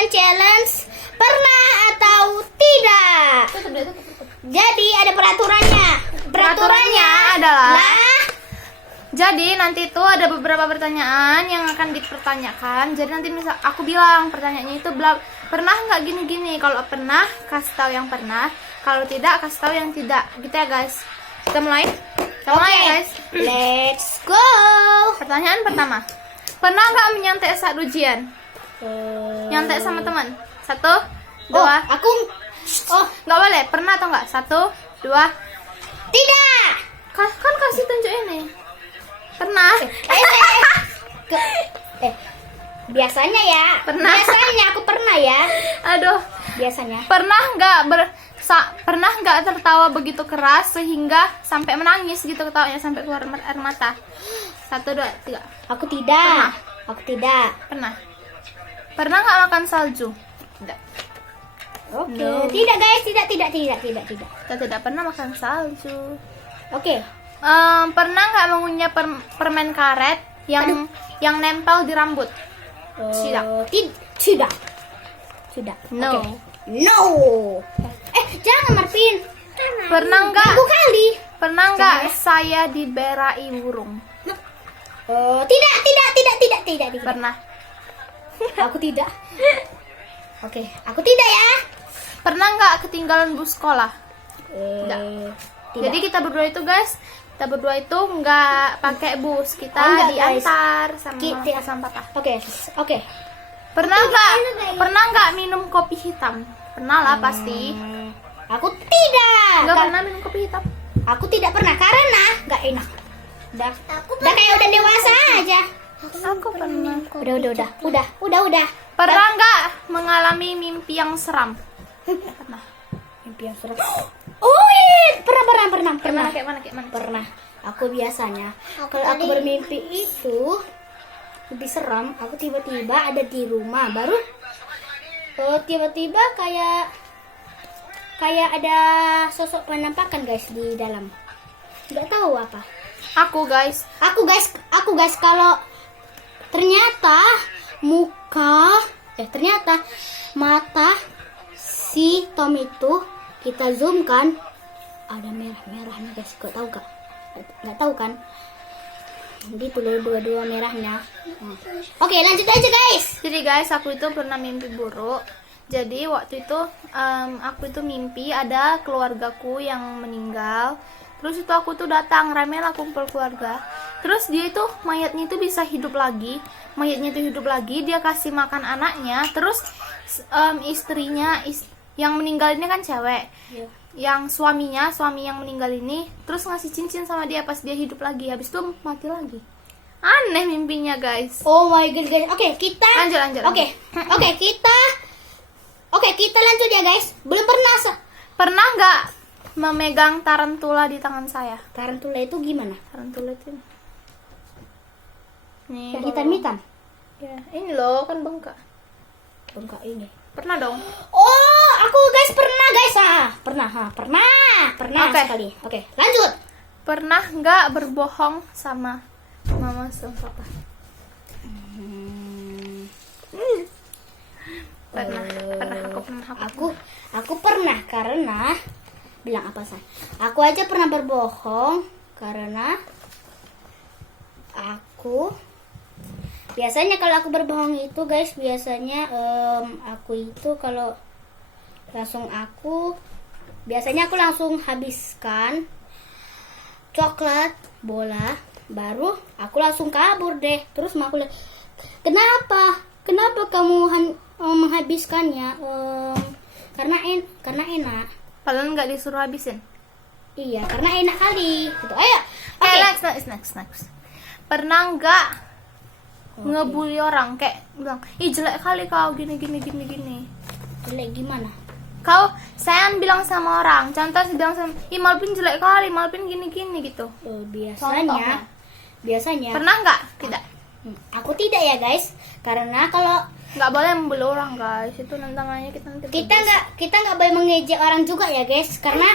melakukan challenge pernah atau tidak. Jadi ada peraturannya. Peraturannya adalah lah, jadi nanti tuh ada beberapa pertanyaan yang akan dipertanyakan. Jadi nanti misal aku bilang pertanyaannya itu pernah nggak gini-gini. Kalau pernah, kasih tahu yang pernah. Kalau tidak, kasih tahu yang tidak. Gitu ya guys. Kita mulai. Kita mulai ya guys. let's go. Pertanyaan pertama. Pernah nggak menyantai saat ujian? Nyantai sama teman. 1, 2. Aku Nggak boleh. Pernah atau nggak? 1, 2. tidak. Kan kasih tunjuk ini. Pernah. Biasanya ya. Pernah. Biasanya aku pernah ya. Aduh. Biasanya. Pernah nggak tertawa begitu keras sehingga sampai menangis gitu ketawanya sampai keluar air mata? 1, 2, 3. Aku tidak. Pernah. Aku tidak. Pernah. Pernah nggak makan salju? Tidak. Oke. No. Tidak guys, tidak. Kita tidak pernah makan salju. Oke. Pernah nggak mengunyah permen karet yang nempel di rambut? Tidak. Tidak. No. Oke. No. Jangan Marvin. Pernah nggak? Aku kali. Pernah nggak saya diberai burung? Tidak. Pernah. Aku tidak. Oke, aku tidak ya. Pernah nggak ketinggalan bus sekolah? Tidak. Jadi kita berdua itu guys, kita berdua itu nggak pakai bus, kita Enggak, guys. diantar sama Kita- pasang patah. Oke. Pernah nggak minum kopi hitam? Pernah lah pasti. Aku tidak. Nggak pernah minum kopi hitam. Aku tidak pernah karena nggak enak. Udah kayak udah dewasa aja. Aku pernah. Udah. Pernah nggak mengalami mimpi yang seram? Pernah. Mimpi yang seram. Oh iya, pernah. Kayak mana? Pernah. Aku biasanya kalau aku bermimpi itu lebih seram. Aku tiba-tiba ada di rumah, baru tiba-tiba kayak ada sosok penampakan guys di dalam. Nggak tahu apa. Aku guys, Kalau ternyata ternyata mata si Tom itu kita zoom kan ada merah-merahnya guys. Nggak tahu kan? Jadi tuh dua merahnya. Oke, lanjut aja guys. jadi guys aku itu pernah mimpi buruk. Jadi waktu itu aku itu mimpi ada keluargaku yang meninggal. Terus itu aku tuh datang, rame lah kumpul keluarga. Terus dia itu mayatnya itu bisa hidup lagi. Dia kasih makan anaknya. Terus istrinya yang meninggal ini kan cewek. Iya. Yang suami yang meninggal ini terus ngasih cincin sama dia pas dia hidup lagi. Habis itu mati lagi. Aneh mimpinya guys. Oh my god guys. Oke, kita Lanjut. Oke, kita lanjut ya guys. Belum pernah Pernah nggak memegang tarantula di tangan saya? tarantula itu gimana? Tarantula itu nih, Yang hitam-hitam. ya, ini loh kan bengkak. Bengkak ini. Pernah dong. Oh, aku guys pernah guys. Pernah Oke. sekali. Oke, lanjut. Pernah nggak berbohong sama mama sama papa? Pernah Aku pernah karena bilang apa sih? Aku aja pernah berbohong karena aku biasanya kalau aku berbohong itu guys biasanya aku itu kalau biasanya aku langsung habiskan coklat bola baru aku langsung kabur deh. Terus aku kenapa kamu menghabiskannya? Karena enak. Padahal nggak disuruh habisin. Iya, karena enak kali. Gitu. Ayo. Oke, Oke. next. Pernah nggak ngebully orang kayak bilang, ih jelek kali kau gini. Jelek gimana? Saya bilang sama orang, contoh saya bilang sama, ih Malvin jelek kali, Malvin gini gitu. Biasanya. Pernah nggak? Tidak. Aku tidak ya guys, karena kalau Nggak boleh membuli orang guys, itu namanya kita nanti kita nggak boleh mengejek orang juga ya guys, karena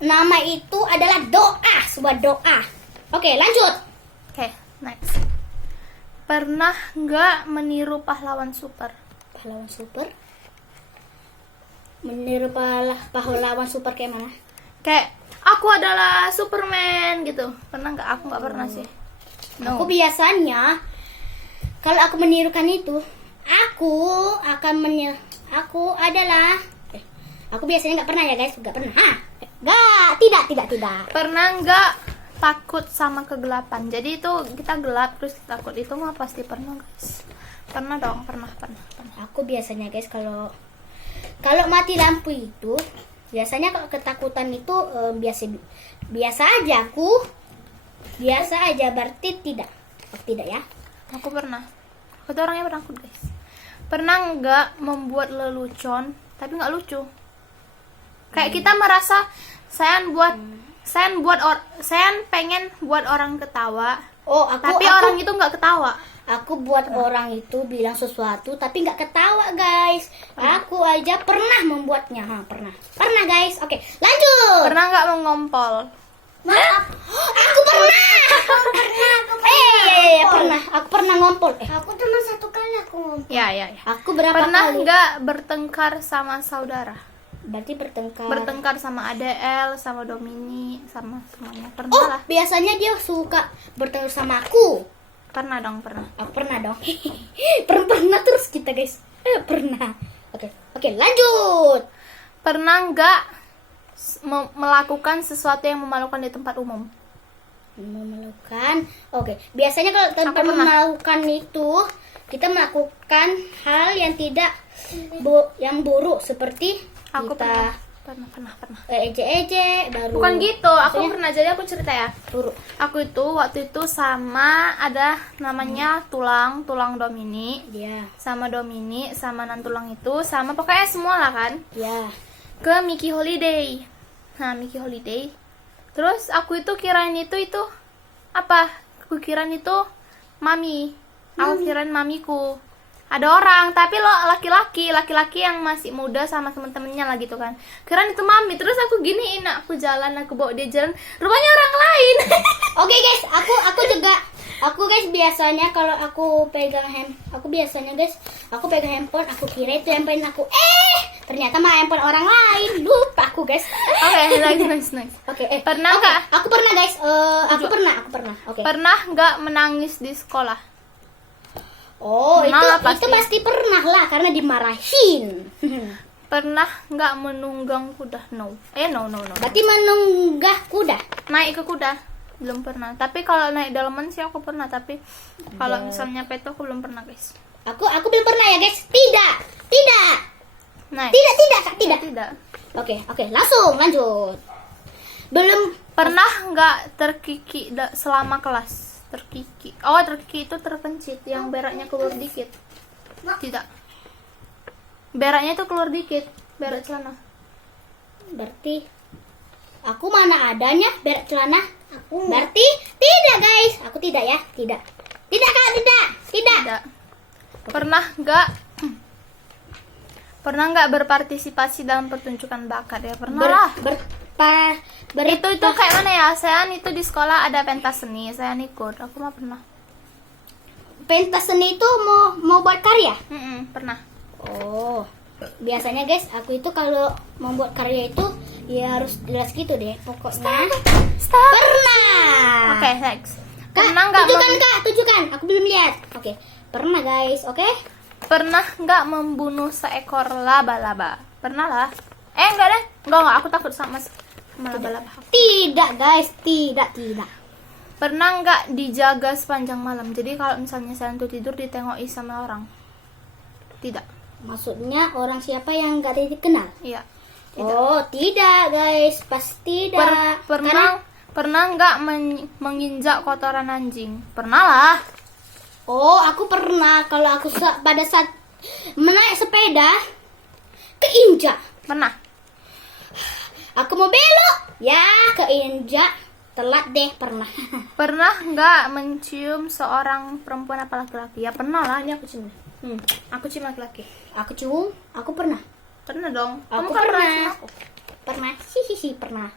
nama itu adalah doa, sebuah doa. Oke, lanjut. Oke, next. Pernah nggak meniru pahlawan super? pahlawan super. Meniru pahlawan super kayak mana? Kayak aku adalah Superman gitu. Pernah nggak? Aku nggak pernah sih. Aku biasanya kalau aku menirukan itu, aku adalah aku biasanya nggak pernah ya guys, nggak pernah. Tidak. Pernah nggak takut sama kegelapan? Jadi itu kita gelap terus kita takut, itu mah pasti pernah guys. Pernah dong, pernah. Aku biasanya guys kalau mati lampu itu biasanya kalau ketakutan itu biasa aja berarti tidak. Oh, tidak ya. Aku pernah. Aku tuh orangnya penakut guys. Pernah nggak membuat lelucon tapi nggak lucu? Kayak kita merasa saya pengen buat orang ketawa. Tapi orang itu nggak ketawa. Aku buat orang itu bilang sesuatu tapi nggak ketawa guys. Aku aja pernah membuatnya. Pernah guys. Oke, lanjut. Pernah nggak mengompol? Aku pernah. Pernah. Aku pernah ngompol. Aku cuma satu kali aku ngompol. Ya. Aku berapa Pernah kali? nggak bertengkar sama saudara? Berarti bertengkar. Bertengkar sama ADL, sama Domini, sama semuanya. Pernah Oh, lah. biasanya dia suka bertengkar sama aku. Pernah dong, pernah. Aku pernah dong. pernah terus kita guys. Pernah. Oke, lanjut. Pernah nggak melakukan sesuatu yang memalukan di tempat umum? Memalukan. Oke, biasanya kalau tempat Aku pernah. memalukan itu kita melakukan hal yang tidak yang buruk seperti Aku kita pernah. ejek baru. Bukan gitu, aku Maksudnya pernah, jadi aku cerita ya. buruk. Aku itu waktu itu sama ada namanya tulang Domini, Ya, sama Domini, sama Nantulang itu, sama pokoknya semua lah kan. ya. Ke Mickey Holiday. Nah, Mickey Holiday. Terus aku itu kirain itu apa? Aku kirain itu mami. Aku kirain mamiku. Ada orang, tapi lo laki-laki yang masih muda sama temen-temennya lah gitu kan. Kirain itu mami. Terus aku giniin, aku bawa dia jalan. Rupanya orang lain. Oke guys, aku guys biasanya kalau aku pegang handphone, aku kira itu handphone aku. Ternyata mah handphone orang lain. Lupa aku guys. Oke, nice. Oke, Pernah nggak? Aku pernah guys. Aku pernah. Oke. Pernah nggak menangis di sekolah? Oh, Pernah lah, itu pasti pernah lah karena dimarahin. Pernah nggak menunggang kuda? No. No. Berarti menunggah kuda. Naik ke kuda belum pernah, tapi kalau naik dalaman sih aku pernah, tapi kalau misalnya peto aku belum pernah guys. Aku belum pernah ya guys. Tidak. Naik. Tidak. Oke, langsung lanjut. Belum Pernah nggak terkiki selama kelas? Terkiki itu terpencit yang beraknya keluar dikit. Tidak, beraknya itu keluar dikit, berak celana. berarti aku mana adanya berak celana. Berarti tidak guys. Aku tidak ya. Tidak Kak, tidak. Pernah nggak berpartisipasi dalam pertunjukan bakat? Ya pernah lah. Itu kayak mana ya? Saya itu di sekolah ada pentas seni, saya ikut. Aku mah pernah. Pentas seni itu mau buat karya. Pernah. Oh, biasanya guys, aku itu kalau membuat karya itu ya harus jelas gitu deh. Pokoknya Stop. pernah. Oke, next. Kak, Pernah nggak tunjukkan. Aku belum lihat. Oke, pernah guys. Oke. Pernah nggak membunuh seekor laba-laba? Pernah lah. Enggak deh. Enggak. Aku takut sama laba-laba. Tidak guys, tidak. Pernah nggak dijaga sepanjang malam? Jadi kalau misalnya saya untuk tidur ditengok sama orang? Tidak. Maksudnya orang siapa yang nggak dikenal? Iya. Oh, tidak guys, pasti tidak. Pernah nggak menginjak kotoran anjing? Pernah lah. Oh, aku pernah. Kalau aku pada saat menaik sepeda keinjak. Pernah. Aku mau belok, ya keinjak, telat deh. Pernah. Pernah nggak mencium seorang perempuan apa laki-laki? Ya pernah lah. Ini aku cium. Aku cium laki-laki. Aku pernah. Pernah dong. Aku Kamu kan pernah. cium aku. Pernah. Pernah.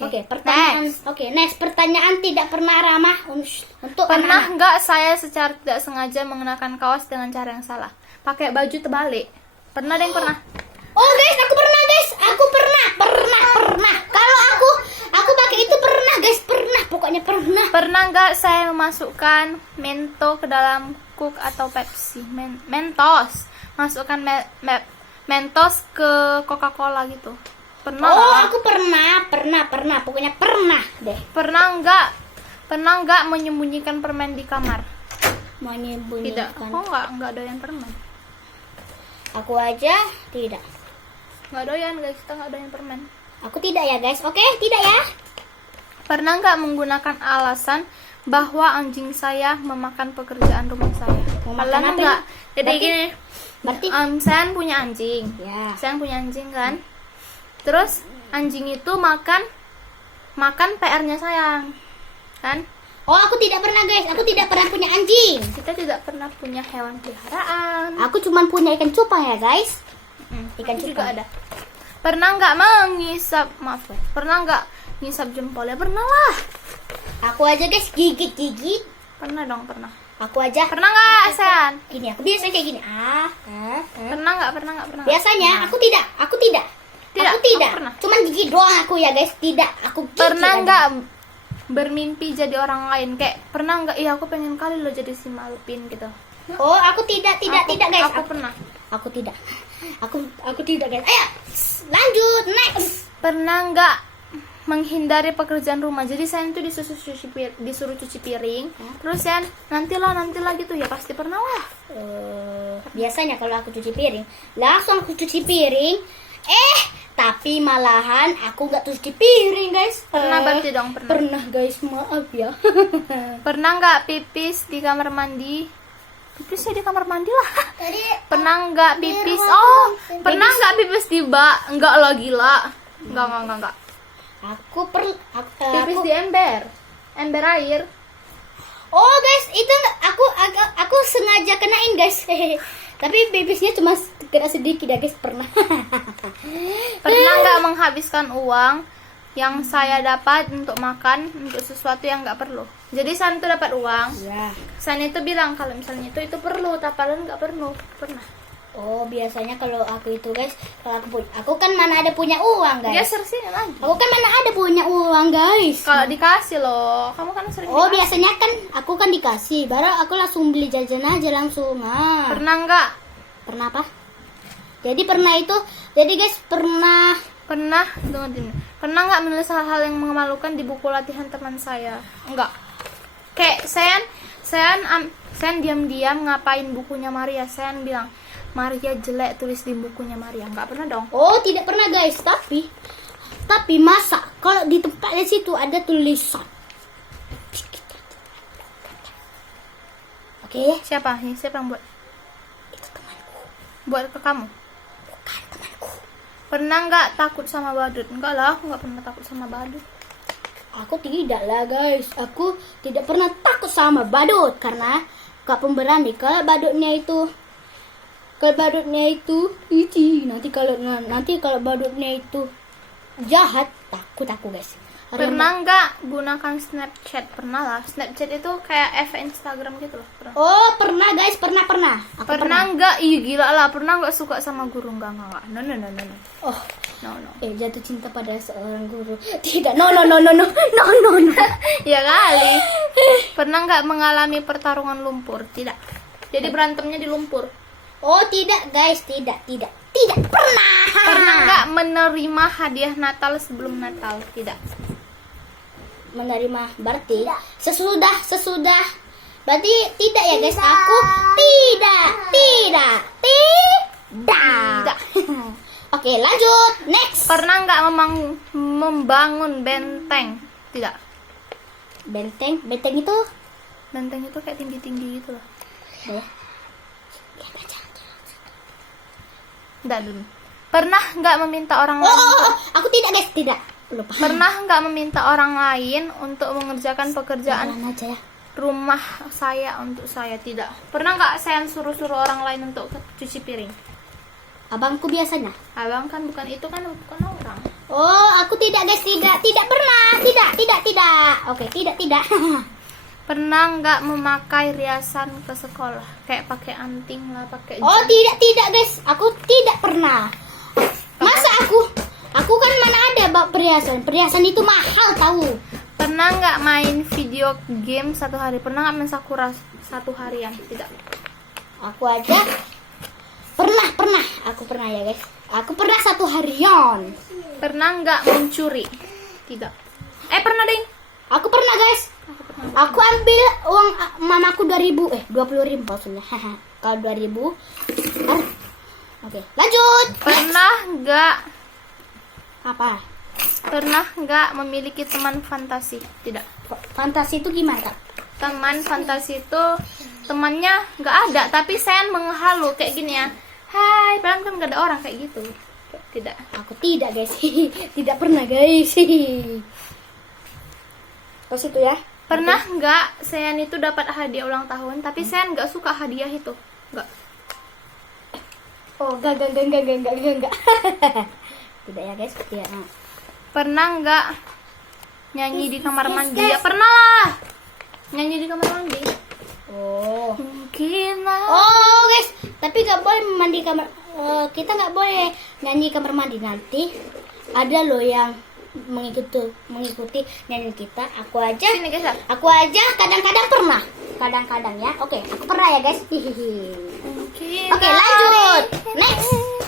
Oke, pertanyaan. Next pertanyaan tidak pernah ramah untuk Pernah anak-anak. nggak saya secara tidak sengaja mengenakan kaos dengan cara yang salah? pakai baju terbalik. Pernah deh, pernah. Oh guys, aku pernah guys. Aku pernah. Kalau aku pakai itu pernah guys, pernah. Pokoknya pernah. Pernah nggak saya memasukkan mento ke dalam Coke atau Pepsi? Mentos. Masukkan Mentos ke Coca-Cola gitu. Pernah Oh, nggak? aku pernah. Pokoknya pernah deh. Pernah nggak menyembunyikan permen di kamar? Tidak. Menyembunyikan. Aku nggak doyan permen. Aku aja tidak. Nggak doyan guys, kita nggak doyan permen. Aku tidak ya guys. Oke, tidak ya. Pernah nggak menggunakan alasan bahwa anjing saya memakan pekerjaan rumah saya? Memakan Kalian apa nggak? ini? Jadi gini, Berarti saya punya anjing. ya. Saya punya anjing kan. Terus anjing itu makan PR-nya sayang, kan? Oh, aku tidak pernah guys. Aku tidak pernah punya anjing. Kita tidak pernah punya hewan peliharaan. Aku cuma punya ikan cupang ya guys. Ikan Aku cupang. juga ada. Pernah nggak mengisap? Maaf ya. Pernah nggak ngisap jempolnya? Pernah lah. Aku aja guys gigit. Pernah dong, pernah. Aku aja Pernah nggak, Sen? gini. Aku biasanya kayak gini. Pernah nggak? Biasanya aku tidak. Tidak, Aku tidak. aku pernah. Cuman gigit doang aku ya guys. Tidak. Aku gigit Pernah aja. nggak bermimpi jadi orang lain? Kayak pernah nggak? Iya, aku pengen kali lo jadi si Malpin gitu. Oh, aku tidak guys. Aku pernah. Aku tidak. Aku tidak guys. Ayo, lanjut next. Pernah nggak menghindari pekerjaan rumah? Jadi saya itu disuruh cuci piring, terus saya nantilah gitu ya, pasti pernah lah. Biasanya kalau aku cuci piring, langsung aku cuci piring. Tapi malahan aku nggak cuci piring guys. Pernah berarti dong, pernah. Pernah guys, maaf ya. Pernah nggak pipis di kamar mandi? Pipis ya di kamar mandi lah. Pernah nggak pipis? Oh, pernah nggak pipis di bak? Enggak lah, gila. Enggak. Pipis Aku di ember air. Oh guys, itu aku sengaja kenain guys. Tapi pipisnya cuma kena sedikit ya guys, pernah. Pernah nggak menghabiskan uang yang saya dapat untuk makan untuk sesuatu yang nggak perlu? Jadi saya itu dapat uang, Ya. saya itu bilang kalau misalnya itu perlu, tapi padahal nggak perlu. Pernah. Oh, biasanya kalau aku itu guys, kalau aku kan mana ada punya uang guys. Geser sini lagi. Aku kan mana ada punya uang guys. Kalau dikasih loh, kamu kan sering Oh, dikasih. biasanya kan aku kan dikasih, baru aku langsung beli jajan aja langsung. Pernah nggak? Pernah apa? Jadi pernah itu, jadi guys pernah. Tunggu dulu. Pernah nggak menulis hal-hal yang memalukan di buku latihan teman saya? Enggak. Kayak saya diam-diam ngapain bukunya Maria. Saya bilang, Maria jelek, tulis di bukunya Maria. Enggak pernah dong. Oh, tidak pernah guys, tapi masa kalau di tempatnya situ ada tulisan. Oke, Siapa yang buat? itu temanku, Buat ke kamu? bukan temanku. Pernah nggak takut sama badut? Enggak lah, aku nggak pernah takut sama badut. Aku tidak lah guys, aku tidak pernah takut sama badut karena gak pemberani. Kalau badutnya itu nanti kalau badutnya itu jahat, takut aku guys. Pernah nggak gunakan Snapchat? Pernah lah. Snapchat itu kayak Instagram gitu loh. Pernah. Oh, pernah guys, pernah. Aku Pernah nggak? Ih, gila lah. Pernah nggak suka sama guru? Enggak. No. Oh, No. jatuh cinta pada seorang guru. Tidak. No. Ya kali. Pernah nggak mengalami pertarungan lumpur? Tidak. Jadi berantemnya di lumpur. Oh, tidak guys, tidak pernah. Pernah nggak menerima hadiah Natal sebelum Natal? Tidak. Menerima berarti sesudah. Berarti tidak ya guys. Aku tidak. Oke, lanjut. Next. Pernah nggak membangun benteng? Tidak. Benteng itu Benteng itu kayak tinggi gitu loh. boleh. Enggak dulu. Pernah nggak meminta orang lain? Aku tidak guys, tidak. Lupa. Pernah nggak meminta orang lain untuk mengerjakan pekerjaan Jalan aja ya. rumah saya untuk saya? Tidak. Pernah nggak saya suruh orang lain untuk cuci piring? Abangku biasanya. Abang kan bukan orang. Oh, aku tidak guys, tidak pernah. Tidak. Oke, tidak. Pernah nggak memakai riasan ke sekolah? Kayak pakai anting lah, pakai Oh, jam. tidak guys. Aku tidak pernah. Masa aku kan mana ada perhiasan. Perhiasan itu mahal tahu. Pernah nggak main video game satu hari? Pernah nggak main Sakura satu harian? Tidak. Aku aja pernah. Aku pernah ya guys. Aku pernah 1 harian. Pernah nggak mencuri? Tidak. Pernah ding. Aku pernah guys. Aku ambil uang mamaku 20.000 maksudnya. Kalau 2000. Oke, lanjut. Pernah nggak Apa? Pernah nggak memiliki teman fantasi? Tidak. Fantasi itu gimana, Kak? Teman fantasi itu temannya nggak ada, tapi saya menghalu kayak gini ya. Hai, padahal kan nggak ada orang kayak gitu. Tidak. Aku tidak, guys. Tidak pernah, guys. Terus itu ya. Pernah nggak Sean itu dapat hadiah ulang tahun, tapi Sean nggak suka hadiah itu? Nggak. Oh, enggak. Tidak ya, guys. Iya. Pernah nggak nyanyi di kamar mandi? Ya pernah lah. Nyanyi di kamar mandi. Oh. Mungkin lah. Oh, guys. Tapi nggak boleh mandi kamar. Kita nggak boleh nyanyi kamar mandi nanti. Ada loh yang mengikuti nyanyi kita. Aku aja Sini guys. kadang-kadang pernah. Kadang-kadang ya. Oke, aku pernah ya, guys. Mungkin. Oke, lanjut.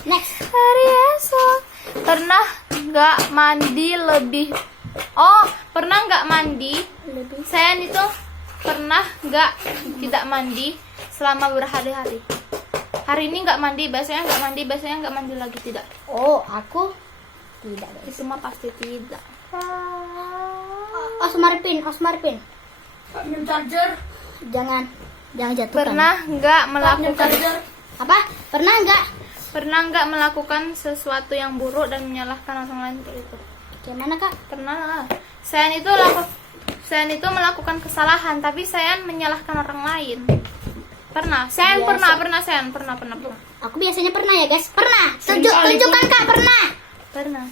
Next. Hari esok. Pernah nggak mandi lebih? Oh, pernah nggak mandi? Saya itu pernah nggak tidak mandi selama berhari-hari. Hari ini nggak mandi, besoknya nggak mandi, besoknya nggak mandi lagi. Tidak. Oh, aku tidak, guys. Itu mah pasti tidak. Osmarpin. Charger. Jangan jatuhkan. Pernah nggak melakukan Apa? Pernah nggak melakukan sesuatu yang buruk dan menyalahkan orang lain untuk itu? Gimana, Kak? Pernah lah. Saya itu melakukan kesalahan, tapi saya menyalahkan orang lain. Pernah. Saya Biasa. pernah. Aku biasanya pernah ya, guys. Pernah. Tunjukkan, Kak, pernah. Pernah.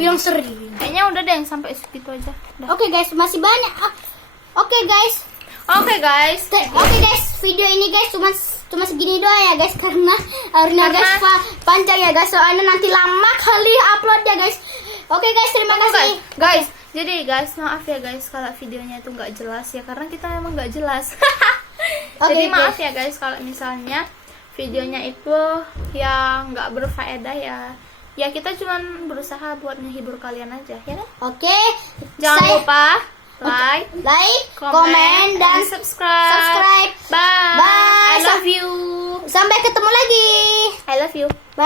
Bilang sering. Kayaknya udah deh sampai segitu aja. Udah. Oke, guys, masih banyak. Oke, guys. Oke guys. Oke, guys, video ini guys cuma segini doang ya, guys, karena guys panjang ya, guys, soalnya nanti lama kali uploadnya, guys. Oke, guys, terima kasih. Guys, jadi guys, maaf ya guys kalau videonya itu nggak jelas ya, karena kita emang nggak jelas. Oke, Jadi maaf guys. ya guys kalau misalnya videonya itu yang nggak berfaedah ya. Ya kita cuman berusaha buat menghibur kalian aja, ya kan? Oke. Jangan lupa like, komen, dan subscribe. Bye. Bye. I love you. Sampai ketemu lagi. I love you. Bye.